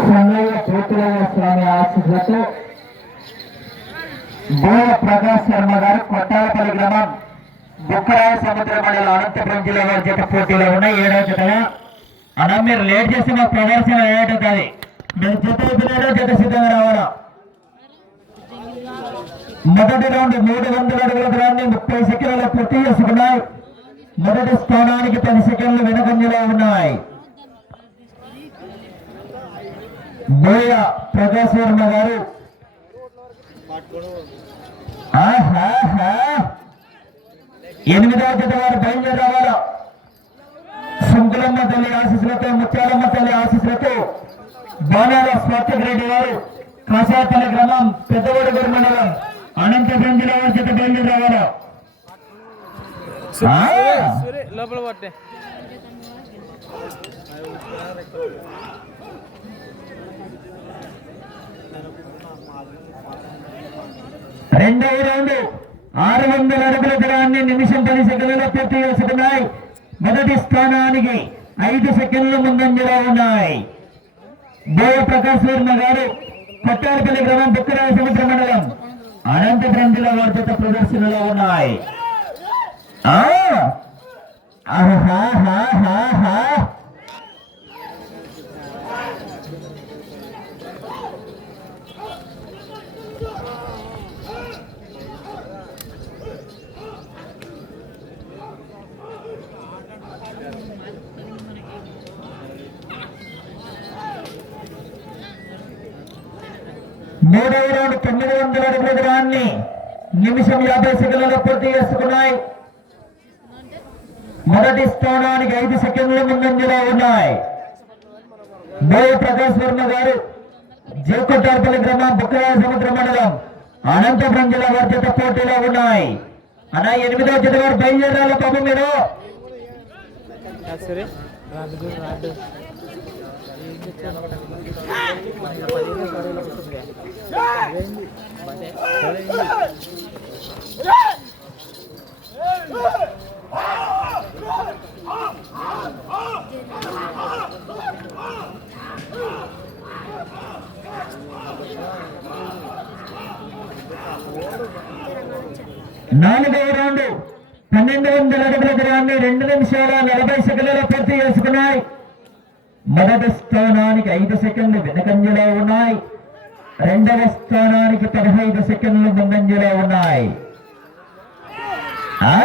సంగయ్య స్వామి ఆశీస్సులతో బోయ ప్రకాష్ శర్మ గారు కొట్టాలపల్లి గ్రామం బుక్కరాయ సముద్ర మండలం అనంతపురం జిల్లా వారి జత పోటీలో ఉన్న ఏడవ జతగా అలా మీరు లేట్ చేసి మాకు ప్రదర్శన ఏటవుతుంది మీరు జత అయిపోయినారో జత సిద్ధంగా రావాలా? మొదటి రౌండ్ మూడు వందల అడుగుల దూరాన్ని ముప్పై సెకండ్ల పూర్తి చేసుకున్నారు మొదటి స్థానానికి పది సెకండ్లు వెనకంజలో ఉన్నాయి. బోయ ప్రకాశ్ వర్మ గారు. ఎనిమిదవ జత వారు బయలుదేరి రావాలా? శంకులమ్మ తల్లి ఆశీస్సులతో ముత్యాలమ్మ తల్లి ఆశీస్సులతో బాణాల స్వాతిక్ రెడ్డి గారు కాసాపల్లి గ్రామం పెద్దవడగూరు మండలం అనంతపురం జిల్లా వారి జత బయలుదేరి రావాలా? లోపల పట్టే. రెండవ రౌండ్ ఆరు వందల అడుగుల దూరాన్ని నిమిషం పది సెకండ్లలో పూర్తి చేసుకున్నాయి మొదటి స్థానానికి ఐదు సెకండ్ల ముందంజలో ఉన్నాయి. దేవ ప్రకాశ్ వర్మ గారు కొట్టాలపల్లి గ్రామం బుక్కరాయ సముద్ర మండలం అనంతపురం జిల్లా వారి ప్రదర్శనలో ఉన్నాయి. ఆ! మూడవ రౌండ్ తొమ్మిది వందల అడుగుల దూరాన్ని నిమిషం యాభై సెకండ్లలో పూర్తి చేసుకున్నాయి. మొదటి స్థానానికి ఐదు సెకండ్ల ముందంజలో ఉన్నాయి. బోయ ప్రకాశ్ వర్మ గారు జేకొట్టారపల్లి గ్రామం బుక్కరాయ సముద్ర మండలం అనంతపురం జిల్లా వారి జత పోటీలో ఉన్నాయి. అలా ఎనిమిదో జత వారు బయలుదేరాల పాపం మీరు. నాలుగవ రౌండ్ పన్నెండు వందల అడుగుల దూరాన్ని రెండు నిమిషాల నలభై సెకండ్లలో పూర్తి చేసుకున్నాయి. మొదటి స్థానానికి ఐదు సెకండ్లు వెనకంజలో ఉన్నాయి. రెండవ స్థానానికి పదహైదు సెకండ్లు ముందంజలో ఉన్నాయి. ఆ!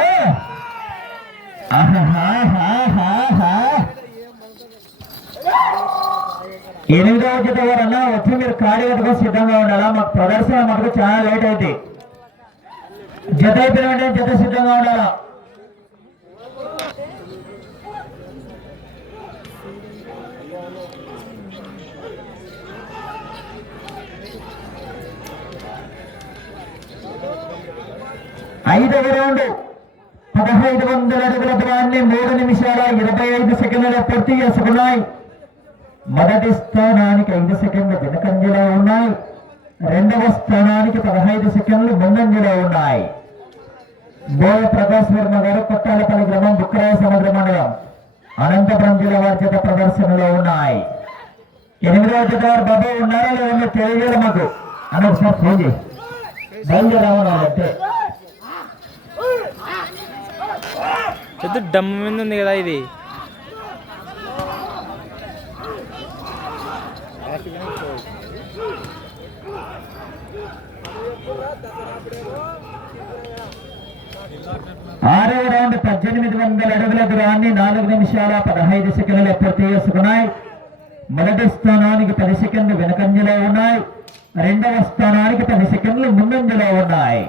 ఎనిమిదవ జత వారన్నా వచ్చి మీరు ఖాళీ సిద్ధంగా ఉండాలా? మాకు ప్రదర్శన మాకు చాలా లేట్ అవుతాయి జత అయిపోయిన జత సిద్ధంగా ఉండాలా? ఐదవ రౌండ్ పదహైదు వందల అడుగుల దూరాన్ని మూడు నిమిషాల ఇరవై ఐదు సెకండ్ల పూర్తి చేసుకున్నాయి. మొదటి స్థానానికి ఐదు సెకండ్లు వెనకంజలో ఉన్నాయి. రెండవ స్థానానికి పదహైదు సెకండ్లు ముందంజలో ఉన్నాయి. బోయ ప్రకాశ్ వర్మ గారు కొట్టాలపల్లి గ్రామం బుక్కరాయ సముద్ర మండలం. అనంతపురం జిల్లా వారి చేత ప్రదర్శనలో ఉన్నాయి. ఎనిమిదవ జత వారు బాబా ఉన్నారా లేదో తెలియజేయాలి మాకు. అని ఒకసారి ఫోన్ చేయి. పెద్ద డమ్మ మీద ఉంది కదా ఇది. ఆరో రౌండ్ పద్దెనిమిది వందల అడుగుల దూరాన్ని నాలుగు నిమిషాల పదహైదు సెకండ్లు పూర్తి చేసుకున్నాయి. మొదటి స్థానానికి పది సెకండ్లు వెనకంజలో ఉన్నాయి. రెండవ స్థానానికి పది సెకండ్లు ముందంజలో ఉన్నాయి.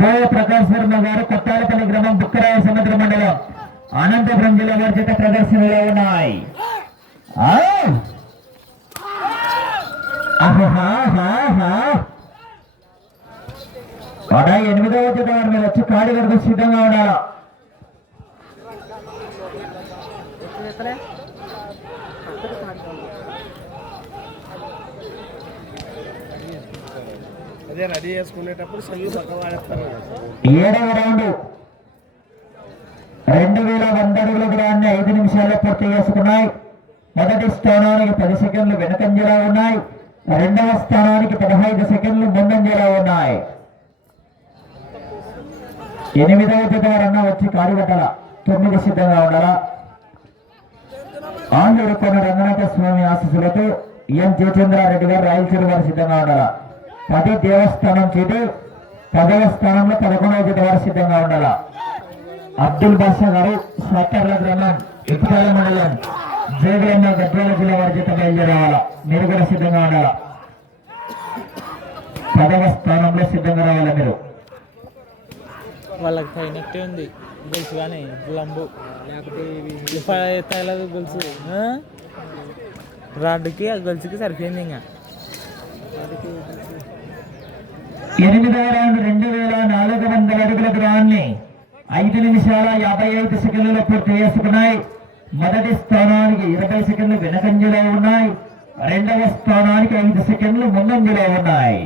బోయ ప్రకాశ్ వర్మ గారు కొట్టాలపల్లి గ్రామం బుక్కరాయ సముద్ర మండలం అనంతపురం జిల్లా వారి చేత ప్రదర్శనలో ఉన్నాయి. ఎనిమిదవ జత వారు మీరు వచ్చి కాడి వరకు సిద్ధంగా ఉండాలా? అదే రెడీ చేసుకునేటప్పుడు సెల్లు పక్క వాడేస్తారు. ఏడవ రౌండ్. రెండు వేల దూరాన్ని ఐదు నిమిషాల్లో పూర్తి చేసుకున్నాయి. మొదటి స్థానానికి పది సెకండ్లు వెనుకంజలో ఉన్నాయి. రెండవ స్థానానికి పదహైదు సెకండ్లు ముందంజలో ఉన్నాయి. ఎనిమిదవ జత వారన్నా వచ్చి కాడిగట్టల తొమ్మిది సిద్ధంగా ఉండాలా? ఆంధ్రుడు కొన్ని రంగనాథ స్వామి ఆశీస్సులతో ఎం జయచంద్రారెడ్డి గారు రాయలసీమ వారు సిద్ధంగా ఉండాలా? పది దేవస్థానం చేతి పదవ స్థానంలో పదకొండవ జత వారు సిద్ధంగా ఉండాలా? అబ్దుల్ బాషా గారు స్వట్టర్ల గ్రామం ఇటుకాల మండలం. జయగలమ్మ గద్వాల జిల్లా వారి చేత బయలుదేరావాలా మీరు కూడా సిద్ధంగా ఉండాలా? పదవ స్థానంలో సిద్ధంగా రావాలా మీరు? వాళ్ళకి తగినట్టే ఉంది. గొలుసు కానీ లంబు. లేకపోతే తగలదు గొలుసు? రాడ్డుకి ఆ గొలుసుకి సరిపోయింది ఇంకా. ఎనిమిదవ రౌండ్ రెండు వేల నాలుగు వందల అడుగుల దూరాన్ని ఐదు నిమిషాల యాభై ఐదు సెకండ్లలో పూర్తి చేసుకున్నాయి. మొదటి స్థానానికి ఇరవై సెకండ్లు వెనకంజలో ఉన్నాయి. రెండవ స్థానానికి ఐదు సెకండ్లు ముందంజలో ఉన్నాయి.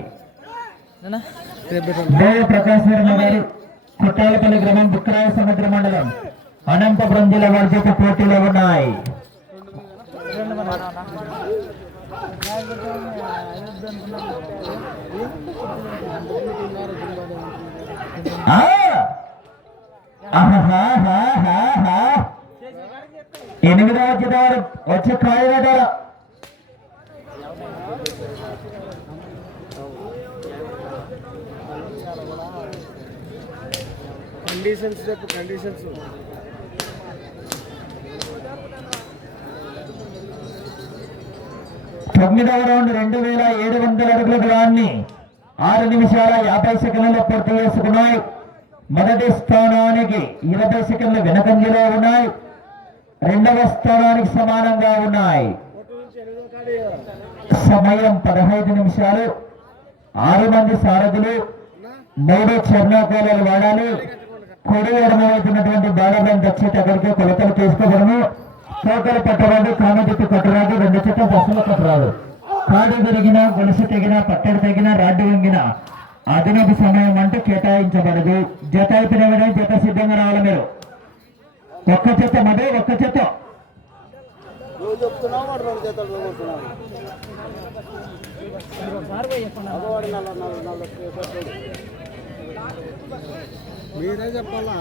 దేవ ప్రకాశ్ వర్మ గారు కుట్టాలపల్లి గ్రామం బుక్కరాయ సముద్ర మండలం అనంతపురం జిల్లా వారి చేత పోటీలో ఉన్నాయి. ఆహా ఎనిమిదవ జత వారు వచ్చి కాయగట్టాల కండిషన్స్ చెప్పు కండిషన్స్. తొమ్మిదవ రౌండ్ రెండు వేల ఏడు వందల అడుగుల దూరాన్ని ఆరు నిమిషాల యాభై సెకండ్లలో పూర్తి చేసుకున్నాయి. మొదటి స్థానానికి ఇరవై సెకండ్లు వెనకంజలో ఉన్నాయి. రెండవ స్థానానికి సమానంగా ఉన్నాయి. సమయం పదహైదు నిమిషాలు. ఆరు మంది సారథులు. మూడు చర్ణాకోలాలు వాడాలి. కొడి ఎడమవుతున్నటువంటి బాలబం వచ్చేట అక్కడికి కొలతలు తీసుకోవడము తోకలు పట్టరాదు కామజెత్తు కట్టరాదు రెండు చెట్ల బస్సులు కట్టరాదు కాడు విరిగిన గొలుసు తెగిన పట్టడి తెగిన రాడ్డు వంగిన అదనపు సమయం అంటూ కేటాయించబడదు. జత అయిపోయిన జత సిద్ధంగా రావాలి మీరు. ఒక్క చెత్త మదే ఒక్క చెత్త నువ్వు చెప్తున్నావు వాడు రెండు చేతులు పోగొడుతున్నావు మగవాడు నల్ల నల్ల నల్ల చేతులు. మీరే చెప్పాలా?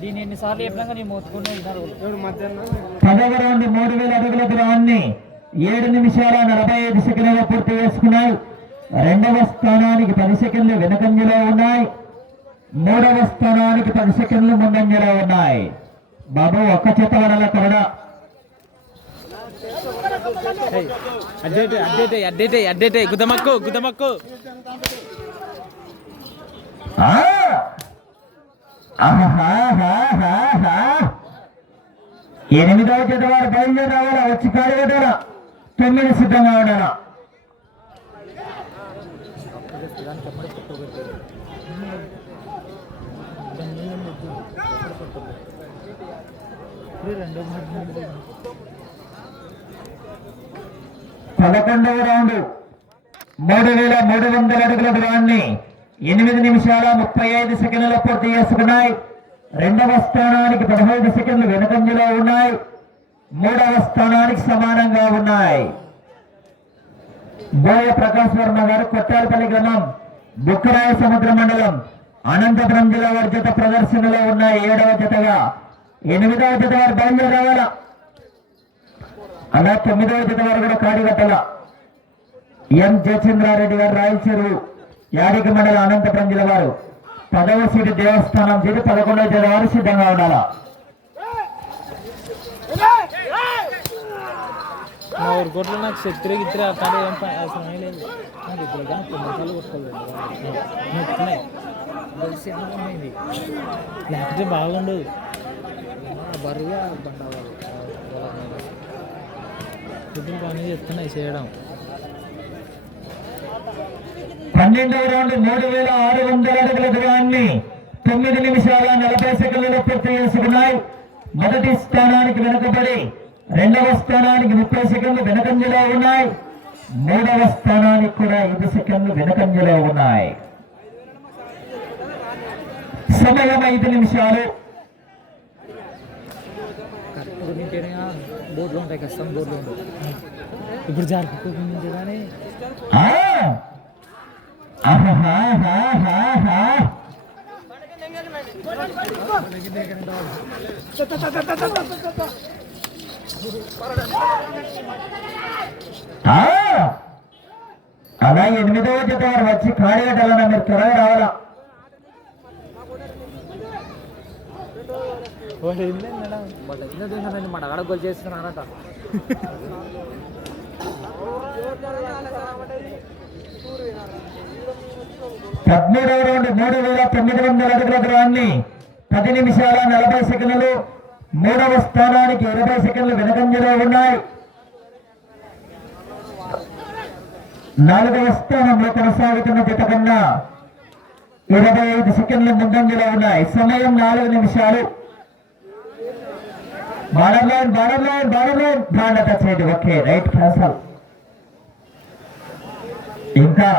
దీన్ని ఎన్నిసార్లు చెప్పినా కానీ మోతుకునే విన్నారు ఏడు మధ్యాహ్నం? పదవ రౌండ్ మూడు వేల అడుగుల దూరాన్ని ఏడు నిమిషాల నలభై ఐదు సెకండ్లలో పూర్తి చేసుకున్నాయి. రెండవ స్థానానికి పది సెకండ్లు వెనకంజలో ఉన్నాయి. మూడవ స్థానానికి పది సెకండ్లు ముందంజలో ఉన్నాయి. బాబు ఒక్క చేత వడల కరడ అడ్డేటే అడ్డేటే అడ్డేటే అడ్డేటే గుదమక్కు గుదమక్కు ఎనిమిదవ చేత వాడు బయలుదేరి రావాలా? వచ్చి కాడగట్టాలా తొమ్మిది సిద్ధంగా ఉండాలా? పదకొండవ రౌండ్ మూడు వేల మూడు వందల అడుగుల దూరాన్ని ఎనిమిది నిమిషాల ముప్పై ఐదు సెకండ్ల పూర్తి చేసుకున్నాయి. రెండవ స్థానానికి పదహైదు సెకండ్లు వెనుకంజలో ఉన్నాయి. మూడవ స్థానానికి సమానంగా ఉన్నాయి. గోయ ప్రకాశ్ వర్మ గారు కొట్టాలపల్లి గ్రామం బుక్కరాయ సముద్ర మండలం అనంతపురం జిల్లా వారి జత ప్రదర్శనలో ఉన్నాయి ఏడవ జతగా ఎనిమిదవ జత వారు బయలుదేరి రావాలా అలా తొమ్మిదవ జత వారు కూడా కాడిగట్టాల ఎం. జయచంద్రారెడ్డి గారు రాయలసీరు యాడికి మండల అనంతపురం జిల్లా వారు. పదవ సీటు దేవస్థానం చేసి పదకొండవ జత వారు సిద్ధంగా ఉండాలా? మా ఊరు నాకు శత్రు ఏం లేదు. నాకు ఇప్పుడు కానీ కొట్టుకోలేదు బాగుండు బరువుగా ఇప్పుడు పని చెప్తున్నాయి చేయడం. పన్నెండవ రౌండ్ మూడు వేల ఆరు వందల అడుగుల దూరాన్ని తొమ్మిది నిమిషాల నలభై సెకండ్లలో పూర్తి చేసుకున్నాయి. మొదటి స్థానానికి వెనుకబడి రెండవ స్థానానికి ముప్పై సెకండ్లు వెనకంజలో ఉన్నాయి. మూడవ స్థానానికి కూడా ఐదు సెకండ్లు వెనకంజలో ఉన్నాయి. సమయం ఐదు నిమిషాలు. బోర్డు నింటేనే బోర్డులో ఉంటాయి ఖచ్చితంగా బోర్డులో ఉంటాయి ఇప్పుడు జరుపుకోకుండా కానీ ఆ! ఆహాహాహాహా. ఆ! అలా ఎనిమిదవ జత వారు వచ్చి కాడిగట్టాలన్నా మీరు త్వరగా రావాలా మేడం. ఎందుకు మన గోల్ చేస్తున్నారట పదమూడవ రౌండ్ మూడు వేల తొమ్మిది వందల అడుగుల దూరాన్ని పది నిమిషాల నలభై సెకండ్లు మూడవ స్థానానికి ఇరవై సెకండ్లు వెనకంజలో ఉన్నాయి. నాలుగవ స్థానంలో కొనసాగుతున్న జత కన్నా ఇరవై ఐదు సెకండ్లు ముందంజలో ఉన్నాయి. సమయం నాలుగు నిమిషాలు. Border line border line border line బాండ touch okay right cancel ఇంకా